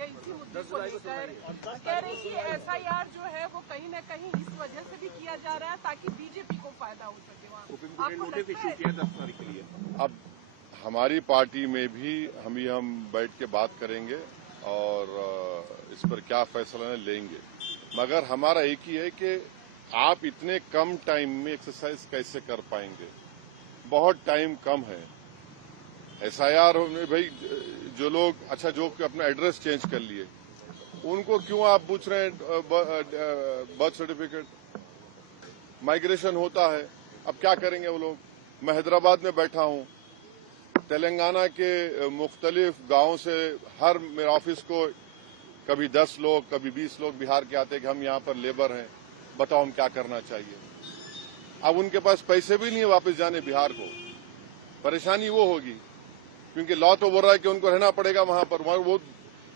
है इसी मुद्दे को लेकर, कह रही कि एसआईआर जो है वो कहीं न कहीं इस वजह से भी किया जा रहा है ताकि बीजेपी को फायदा हो सके। अब हमारी पार्टी में भी हम बैठ के बात करेंगे और इस पर क्या फैसला लेंगे, मगर हमारा एक ही है कि आप इतने कम टाइम में एक्सरसाइज कैसे कर पाएंगे। बहुत टाइम कम है। एसआईआर में भाई जो लोग जो अपना एड्रेस चेंज कर लिए उनको क्यों आप पूछ रहे हैं बर्थ सर्टिफिकेट। माइग्रेशन होता है, अब क्या करेंगे वो लोग। मैं हैदराबाद में बैठा हूं, तेलंगाना के मुख्तलिफ गांवों से हर मेरे ऑफिस को कभी 10 लोग कभी 20 लोग बिहार के आते हैं कि हम यहाँ पर लेबर हैं, बताओ हम क्या करना चाहिए। अब उनके पास पैसे भी नहीं है वापस जाने बिहार को। परेशानी वो होगी क्योंकि लॉ तो बोल रहा है कि उनको रहना पड़ेगा वहां पर।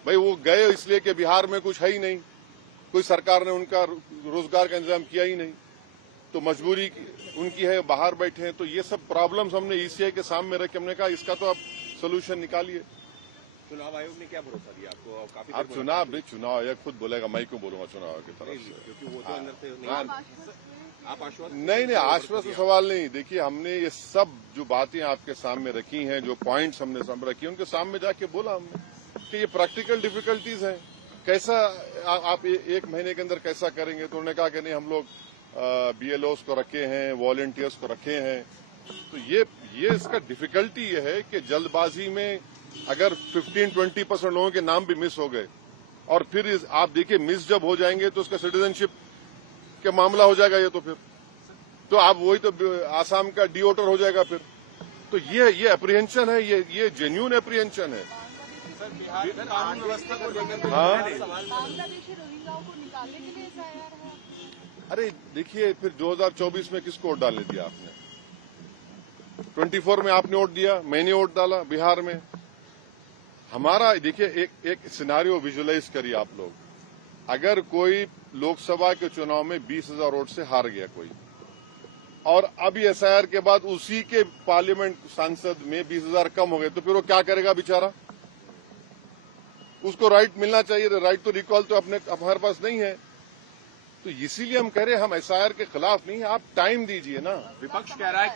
वो गए इसलिए कि बिहार में कुछ है ही नहीं, कोई सरकार ने उनका रोजगार का इंतजाम किया ही नहीं, तो मजबूरी उनकी है, बाहर बैठे हैं। तो ये सब प्रॉब्लम्स हमने ईसीआई के सामने रख के हमने कहा इसका तो आप सोल्यूशन निकालिए। चुनाव आयोग ने क्या भरोसा दिया आपको? काफी आप चुनाव आयोग खुद बोलेगा, मैं क्यों बोलूंगा चुनाव आयोग की तरफ से, क्योंकि वो तो अंदर से आप आश्वस्त नहीं आश्वस्त सवाल नहीं। देखिए हमने ये सब जो बातें आपके सामने रखी हैं, जो पॉइंट्स हमने सामने रखी हैं, उनके सामने जाके बोला हमने कि ये प्रैक्टिकल डिफिकल्टीज हैं, कैसा आप एक महीने के अंदर कैसा करेंगे। तो उन्होंने कहा कि नहीं हम लोग बीएलओस को रखे हैं, वॉलंटियर्स को रखे हैं। तो ये इसका डिफिकल्टी ये है कि जल्दबाजी में अगर 15-20% लोगों के नाम भी मिस हो गए और फिर आप देखिए मिस जब हो जाएंगे तो उसका सिटीजनशिप के मामला हो जाएगा। ये तो आप वही तो आसाम का डिओटर हो जाएगा फिर। तो ये अप्रीहेंशन है, ये जेन्युइन अप्रीहेंशन है। कानून व्यवस्था को लेकर अरे देखिए फिर 2024 में किसको वोट डालने दिया आपने? 24 में आपने वोट दिया, मैंने वोट डाला बिहार में। हमारा देखिए एक सिनारियो विजुअलाइज करिए आप लोग। अगर कोई लोकसभा के चुनाव में 20,000 वोट से हार गया कोई, और अब एसआईआर के बाद उसी के पार्लियामेंट सांसद में 20,000 कम हो गए, तो फिर वो क्या करेगा बेचारा? उसको राइट मिलना चाहिए। राइट तो रिकॉल तो हमारे पास नहीं है। तो इसीलिए हम कह रहे हैं हम एसआईआर के खिलाफ नहीं है, आप टाइम दीजिए ना। विपक्ष कह रहा है